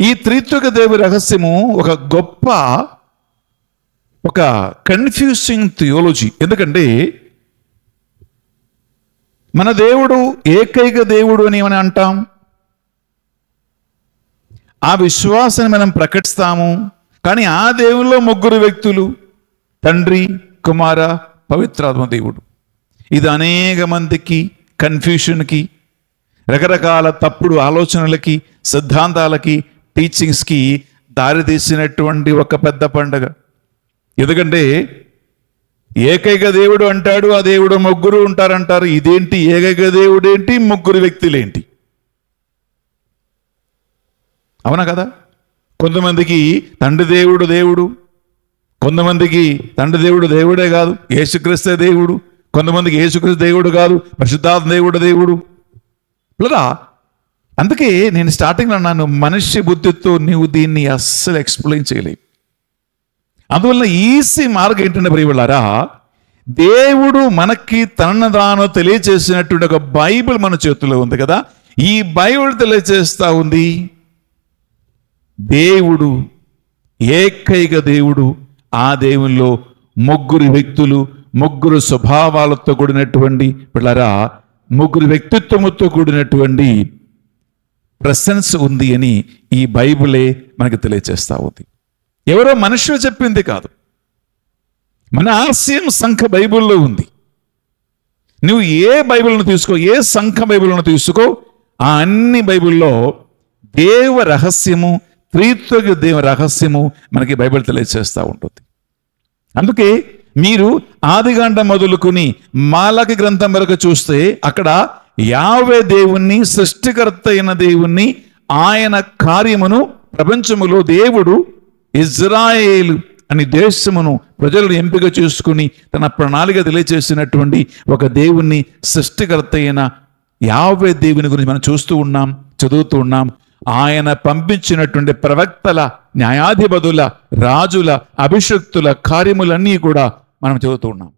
ఈ త్రిత్విక దేవుని రహస్యము ఒక గొప్ప ఒక కన్ఫ్యూజింగ్ థియాలజీ. ఎందుకంటే మన దేవుడు ఏకైక దేవుడు అని ఏమని అంటాం, ఆ విశ్వాసాన్ని మనం ప్రకటిస్తాము. కానీ ఆ దేవుల్లో ముగ్గురు వ్యక్తులు, తండ్రి, కుమార, పవిత్రాత్మ దేవుడు. ఇది అనేక మందికి కన్ఫ్యూషన్కి, రకరకాల తప్పుడు ఆలోచనలకి, సిద్ధాంతాలకి, టీచింగ్స్కి దారితీసినటువంటి ఒక పెద్ద పండగ. ఎందుకంటే ఏకైక దేవుడు అంటాడు, ఆ దేవుడు ముగ్గురు ఉంటారంటారు. ఇదేంటి ఏకైక దేవుడు ఏంటి, ముగ్గురు వ్యక్తులేంటి? అవునా కదా? కొంతమందికి తండ్రి దేవుడు దేవుడు, కొంతమందికి తండ్రి దేవుడు దేవుడే కాదు, యేసుక్రీస్తే దేవుడు, కొంతమందికి యేసుక్రీస్తు దేవుడు కాదు, పరిశుద్ధాత్మ దేవుడు దేవుడు. లేదా అందుకే నేను స్టార్టింగ్లో అన్నాను, మనిషి బుద్ధితో నీవు దీన్ని అస్సలు ఎక్స్ప్లెయిన్ చేయలేవు. అందువల్ల ఈజీ మార్గం ఏంటంటే ప్రియలారా, దేవుడు మనకి తనను తాను తెలియచేసినటువంటి ఒక బైబిల్ మన చేతుల్లో ఉంది కదా. ఈ బైబిల్ తెలియచేస్తా ఉంది దేవుడు ఏకైక దేవుడు. ఆ దేవుల్లో ముగ్గురు వ్యక్తులు, ముగ్గురు స్వభావాలతో కూడినటువంటి పిల్లరా, ముగ్గురు వ్యక్తిత్వముతో కూడినటువంటి ప్రెసెన్స్ ఉంది అని ఈ బైబిలే మనకి తెలియచేస్తా ఉంది. ఎవరో మనుషులు చెప్పింది కాదు, మన ఆశయం సంఘ బైబిల్లో ఉంది. నువ్వు ఏ బైబిల్ను తీసుకో, ఏ సంఘ బైబిల్ను తీసుకో, ఆ అన్ని బైబిల్లో దేవ రహస్యము, త్రిత్విక దేవ రహస్యము మనకి బైబిల్ తెలియజేస్తూ ఉంటుంది. అందుకే మీరు ఆదికాండం మొదలుకొని మాలకి గ్రంథం వరకు చూస్తే అక్కడ యావే దేవుణ్ణి, సృష్టికర్త అయిన దేవుణ్ణి, ఆయన కార్యమును, ప్రపంచములో దేవుడు ఇజ్రాయేలు అని దేశమును ప్రజలను ఎంపిక చేసుకుని తన ప్రణాళిక తెలియచేసినటువంటి ఒక దేవుణ్ణి, సృష్టికర్త అయిన యావే దేవుని గురించి మనం చూస్తూ ఉన్నాం, చదువుతూ ఉన్నాం. ఆయన పంపించినటువంటి ప్రవక్తల, న్యాయాధిపతుల, రాజుల, అభిషక్తుల కార్యములన్నీ కూడా మనం చదువుతూ ఉన్నాం.